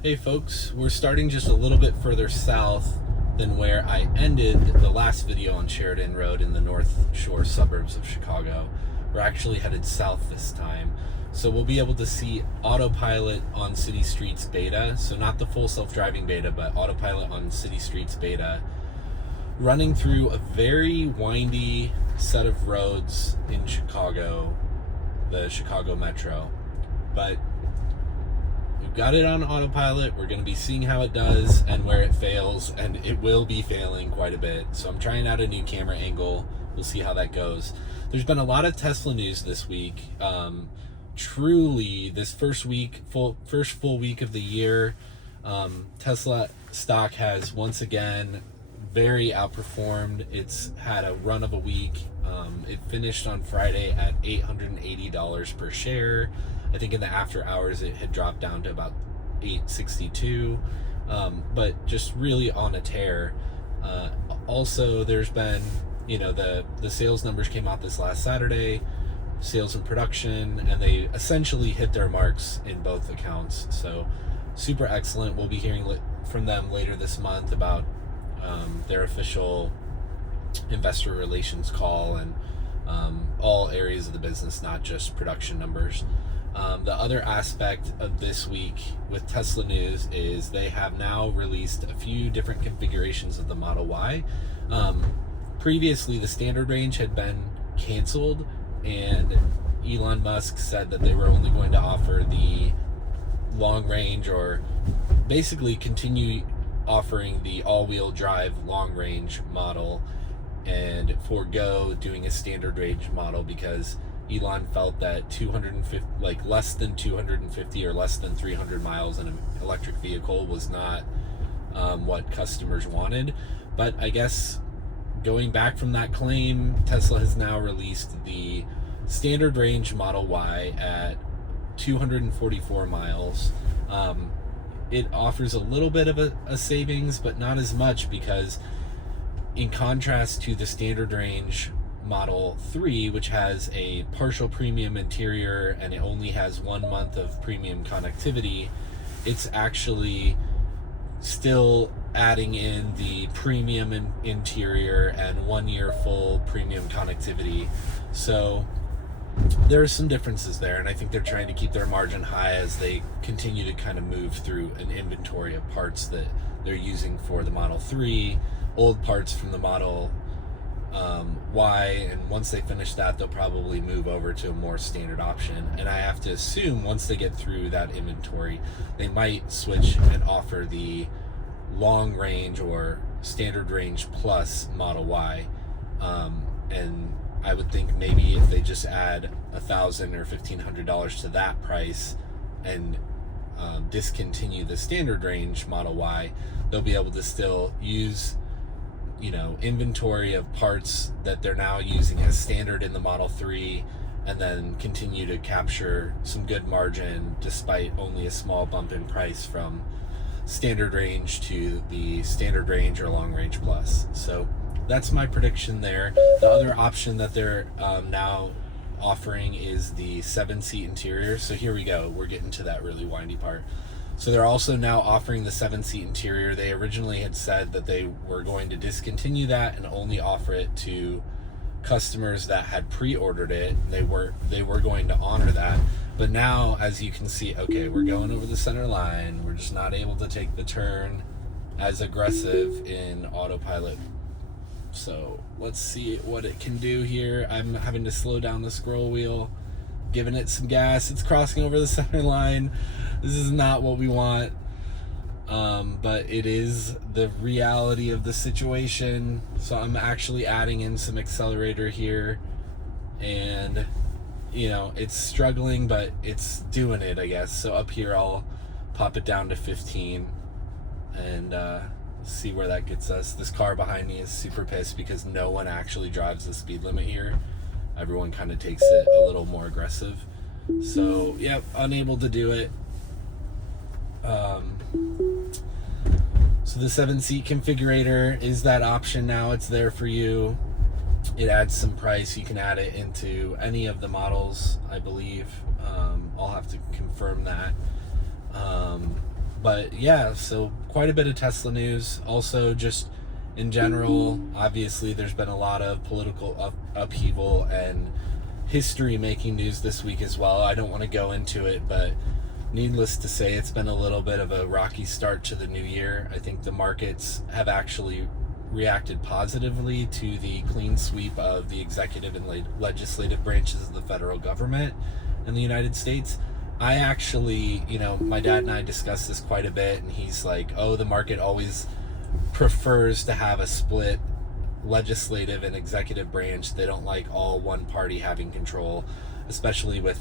Hey folks, we're starting just a little bit further south than where I ended the last video on Sheridan Road in the North Shore suburbs of Chicago. We're actually headed south this time. So we'll be able to see Autopilot on City Streets beta. So not the full self-driving beta, but Autopilot on City Streets beta, running through a very windy set of roads in Chicago, the Chicago Metro. But we've got it on autopilot. We're going to be seeing how it does and where it fails, and it will be failing quite a bit. So I'm trying out a new camera angle. We'll see how that goes. There's been a lot of Tesla news this week. Truly, this first full week of the year, Tesla stock has once again very outperformed. It's had a run of a week. It finished on Friday at $880 per share. I think in the after hours it had dropped down to about $862, but just really on a tear. Also, there's been, the sales numbers came out this last Saturday, sales and production, and they essentially hit their marks in both accounts. So super excellent. We'll be hearing from them later this month about their official investor relations call and all areas of the business, not just production numbers. The other aspect of this week with Tesla news is they have now released a few different configurations of the Model Y. Previously, the standard range had been canceled, and Elon Musk said that they were only going to offer the long range, or basically continue offering the all-wheel drive long range model and forego doing a standard range model, because Elon felt that 250, less than 250 or less than 300 miles in an electric vehicle was not what customers wanted. But I guess going back from that claim, Tesla has now released the standard range Model Y at 244 miles. It offers a little bit of a savings, but not as much, because in contrast to the standard range Model 3, which has a partial premium interior and it only has 1 month of premium connectivity, it's actually still adding in the premium interior and 1 year full premium connectivity. So there are some differences there, and I think they're trying to keep their margin high as they continue to kind of move through an inventory of parts that they're using for the Model 3, old parts from the Model Y, and once they finish that, they'll probably move over to a more standard option. And I have to assume once they get through that inventory, they might switch and offer the long range or standard range plus Model Y. And I would think maybe if they just add $1,000 or $1,500 to that price and discontinue the standard range Model Y, they'll be able to still use inventory of parts that they're now using as standard in the Model 3, and then continue to capture some good margin despite only a small bump in price from standard range to the standard range or long range plus. So that's my prediction there. The other option that they're now offering is the 7-seat interior. So here we go. We're getting to that really windy part. So they're also now offering the 7-seat interior. They originally had said that they were going to discontinue that and only offer it to customers that had pre-ordered it. They were going to honor that. But now, as you can see, okay, we're going over the center line. We're just not able to take the turn as aggressive in autopilot. So let's see what it can do here. I'm having to slow down the scroll wheel, giving it some gas. It's crossing over the center line. This is not what we want, but it is the reality of the situation. So I'm actually adding in some accelerator here, and it's struggling, but it's doing it, I guess. So up here I'll pop it down to 15 and see where that gets us. This car behind me is super pissed because no one actually drives the speed limit here. Everyone kind of takes it a little more aggressive. So, yep, unable to do it. So the 7-seat configurator is that option now. It's there for you. It adds some price. You can add it into any of the models, I believe. I'll have to confirm that. But yeah, so quite a bit of Tesla news. Also, just in general, obviously, there's been a lot of political upheaval and history-making news this week as well. I don't want to go into it, but needless to say, it's been a little bit of a rocky start to the new year. I think the markets have actually reacted positively to the clean sweep of the executive and legislative branches of the federal government in the United States. I actually, my dad and I discussed this quite a bit, and he's like, oh, the market always prefers to have a split legislative and executive branch. They don't like all one party having control, especially with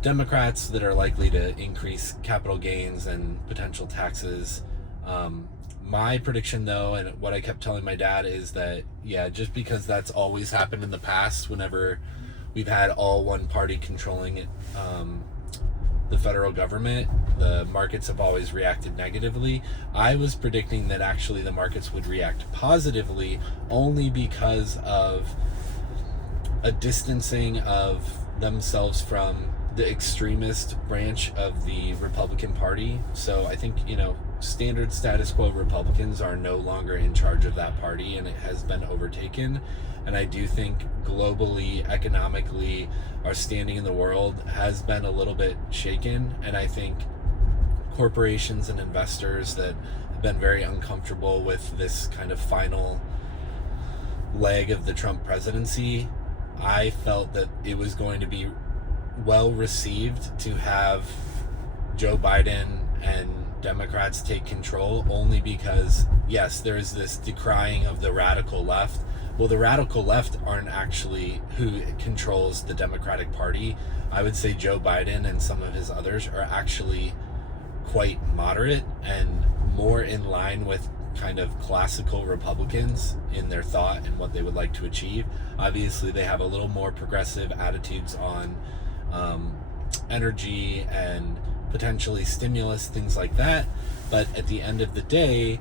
Democrats that are likely to increase capital gains and potential taxes. My prediction, though, and what I kept telling my dad, is that, yeah, just because that's always happened in the past whenever we've had all one party controlling it, the federal government, the markets have always reacted negatively. I was predicting that actually the markets would react positively only because of a distancing of themselves from the extremist branch of the Republican Party. So I think, standard status quo Republicans are no longer in charge of that party, and it has been overtaken. And I do think globally, economically, our standing in the world has been a little bit shaken. And I think corporations and investors that have been very uncomfortable with this kind of final leg of the Trump presidency, I felt that it was going to be well received to have Joe Biden and Democrats take control, only because, yes, there's this decrying of the radical left. Well, the radical left aren't actually who controls the Democratic Party. I would say Joe Biden and some of his others are actually quite moderate and more in line with kind of classical Republicans in their thought and what they would like to achieve. Obviously, they have a little more progressive attitudes on energy and potentially stimulus, things like that. But at the end of the day,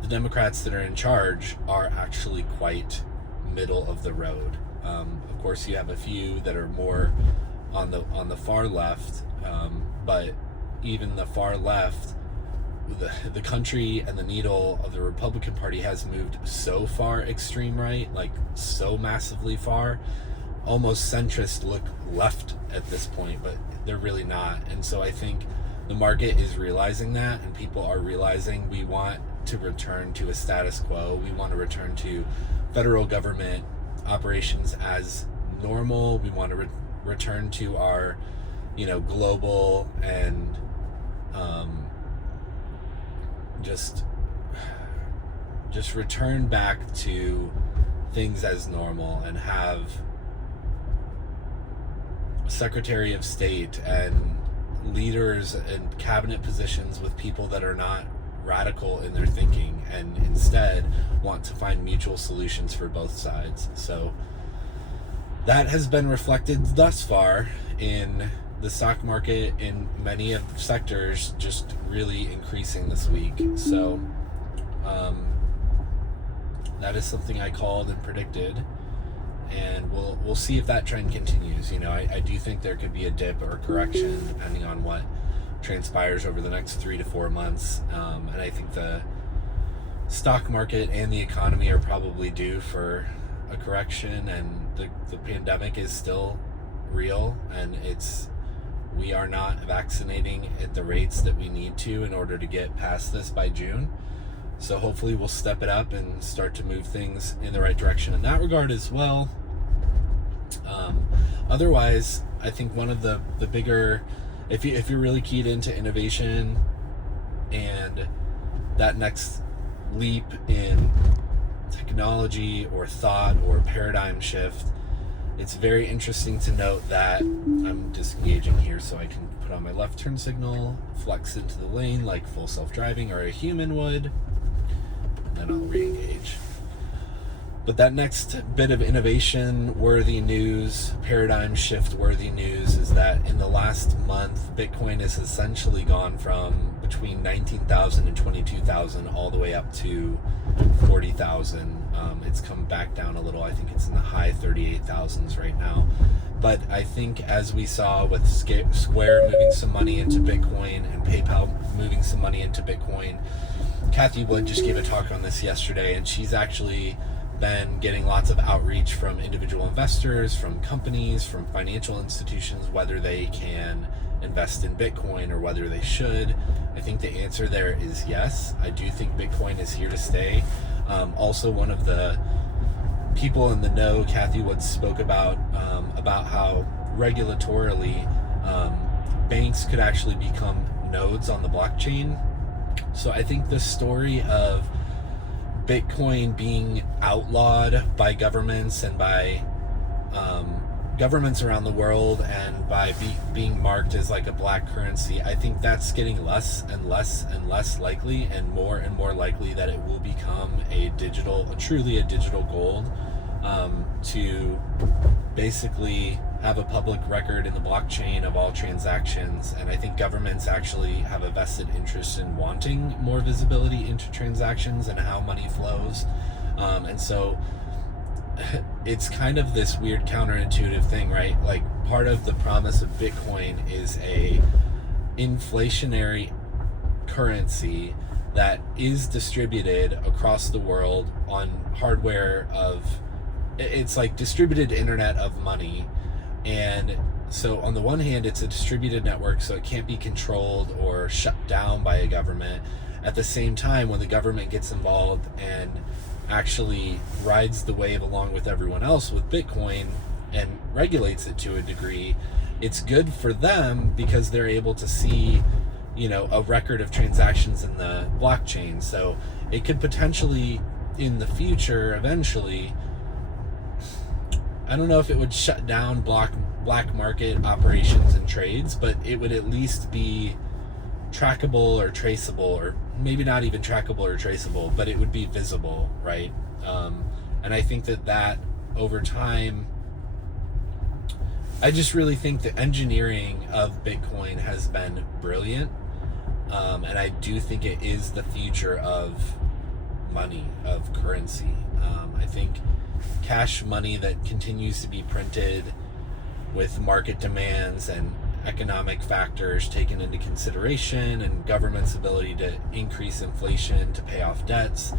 the Democrats that are in charge are actually quite middle of the road. Of course, you have a few that are more on the far left, but even the far left, the country and the needle of the Republican Party has moved so far extreme right, like so massively far. Almost centrists look left at this point, but they're really not. And so I think the market is realizing that, and people are realizing we want to return to a status quo. We want to return to federal government operations as normal. We want to return to our, global and just return back to things as normal, and have Secretary of State and leaders and cabinet positions with people that are not radical in their thinking, and instead want to find mutual solutions for both sides. So that has been reflected thus far in the stock market in many of the sectors, just really increasing this week. So that is something I called and predicted, and we'll see if that trend continues. I do think there could be a dip or correction depending on what transpires over the next 3 to 4 months, and I think the stock market and the economy are probably due for a correction, and the pandemic is still real, and we are not vaccinating at the rates that we need to in order to get past this by June. So hopefully we'll step it up and start to move things in the right direction in that regard as well. Otherwise, I think one of the bigger, if you're really keyed into innovation and that next leap in technology or thought or paradigm shift, it's very interesting to note that I'm disengaging here so I can put on my left turn signal, flex into the lane like full self-driving or a human would, and then I'll re-engage. But that next bit of innovation-worthy news, paradigm shift-worthy news, is that in the last month, Bitcoin has essentially gone from between 19,000 and 22,000 all the way up to 40,000 It's come back down a little. I think it's in the high 38,000s right now. But I think, as we saw with Square moving some money into Bitcoin and PayPal moving some money into Bitcoin, Cathie Wood just gave a talk on this yesterday, and she's actually been getting lots of outreach from individual investors, from companies, from financial institutions, whether they can invest in Bitcoin or whether they should. I think the answer there is yes. I do think Bitcoin is here to stay. Also, one of the people in the know, Cathie Wood, spoke about how regulatorily banks could actually become nodes on the blockchain. So I think the story of Bitcoin being outlawed by governments and by governments around the world, and by being marked as like a black currency, I think that's getting less and less and less likely, and more likely that it will become truly a digital gold, to basically have a public record in the blockchain of all transactions. And I think governments actually have a vested interest in wanting more visibility into transactions and how money flows. And so it's kind of this weird counterintuitive thing, right? Like, part of the promise of Bitcoin is a inflationary currency that is distributed across the world on hardware it's like distributed internet of money. And so on the one hand, it's a distributed network, so it can't be controlled or shut down by a government. At the same time, when the government gets involved and actually rides the wave along with everyone else with Bitcoin and regulates it to a degree, it's good for them because they're able to see, a record of transactions in the blockchain. So it could potentially, in the future, eventually, I don't know if it would shut down black market operations and trades, but it would at least be trackable or traceable, or maybe not even trackable or traceable, but it would be visible, right? And I think that over time, I just really think the engineering of Bitcoin has been brilliant, and I do think it is the future of money, of currency. I think cash money that continues to be printed with market demands and economic factors taken into consideration, and government's ability to increase inflation to pay off debts,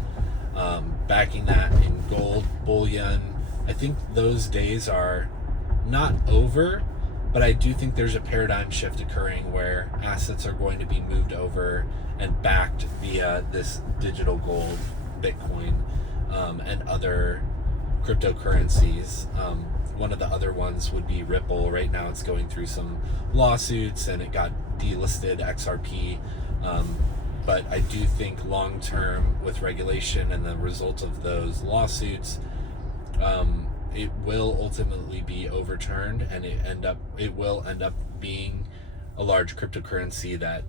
backing that in gold, bullion. I think those days are not over, but I do think there's a paradigm shift occurring where assets are going to be moved over and backed via this digital gold, Bitcoin, and other cryptocurrencies. One of the other ones would be Ripple. Right now it's going through some lawsuits and it got delisted, XRP. But I do think long term, with regulation and the result of those lawsuits, it will ultimately be overturned, and it will end up being a large cryptocurrency that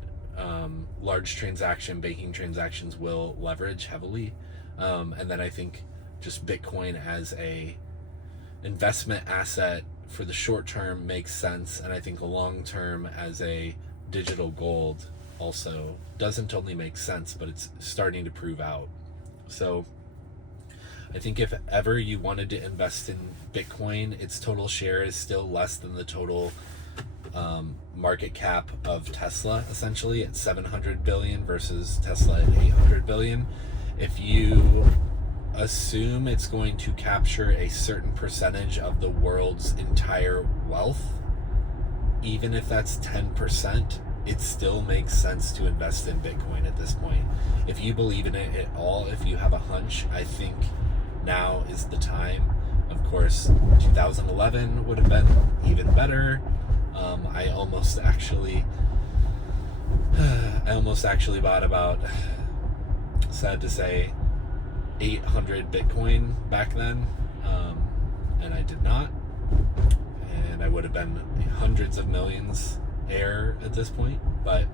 large banking transactions will leverage heavily. And then I think just Bitcoin as a investment asset for the short term makes sense, and I think long term as a digital gold also doesn't only make sense, but it's starting to prove out. So I think if ever you wanted to invest in Bitcoin, its total share is still less than the total market cap of Tesla, essentially at 700 billion versus Tesla at 800 billion. If you assume it's going to capture a certain percentage of the world's entire wealth, even if that's 10%, it still makes sense to invest in Bitcoin at this point. If you believe in it at all, if you have a hunch, I think now is the time. Of course, 2011 would have been even better. I almost actually bought about, sad to say, 800 Bitcoin back then, and I did not, and I would have been hundreds of millions heir at this point. But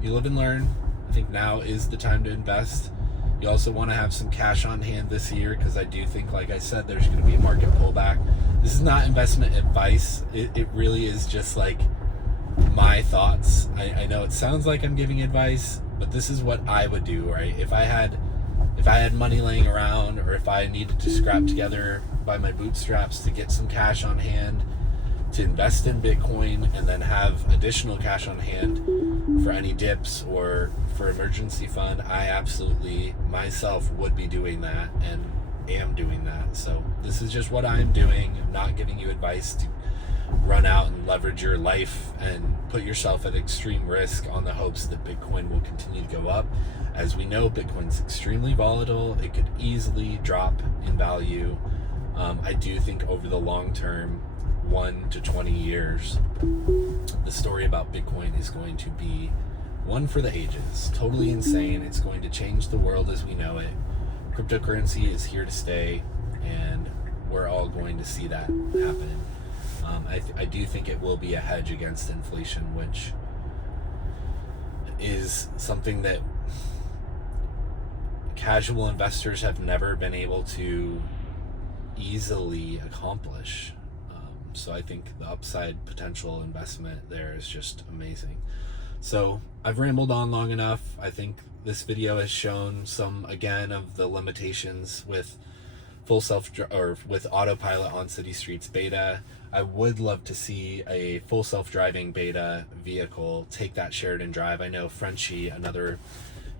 you live and learn. I think now is the time to invest. You also want to have some cash on hand this year, because I do think, like I said, there's going to be a market pullback. This is not investment advice. It really is just like my thoughts. I know it sounds like I'm giving advice, but this is what I would do, right? If I had if I had money laying around, or if I needed to scrap together by my bootstraps to get some cash on hand to invest in Bitcoin, and then have additional cash on hand for any dips or for emergency fund, I absolutely myself would be doing that and am doing that. So this is just what I'm doing. I'm not giving you advice to run out and leverage your life and put yourself at extreme risk on the hopes that Bitcoin will continue to go up. As we know, Bitcoin's extremely volatile. It could easily drop in value. I do think over the long term, 1 to 20 years, the story about Bitcoin is going to be one for the ages. Totally insane. It's going to change the world as we know it. Cryptocurrency is here to stay, and we're all going to see that happen. I do think it will be a hedge against inflation, which is something that casual investors have never been able to easily accomplish. So I think the upside potential investment there is just amazing. So I've rambled on long enough. I think this video has shown some, again, of the limitations with with Autopilot on City Streets beta. I would love to see a full self-driving beta vehicle take that Sheridan Drive. I know Frenchie, another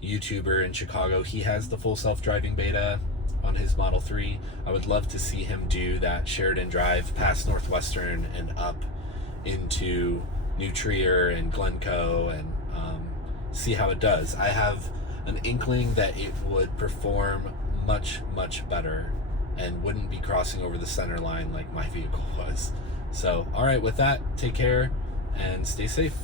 YouTuber in Chicago, he has the full self-driving beta on his Model 3. I would love to see him do that Sheridan Drive past Northwestern and up into New Trier and Glencoe, and see how it does. I have an inkling that it would perform much, much better and wouldn't be crossing over the center line like my vehicle was. So, all right, with that, take care and stay safe.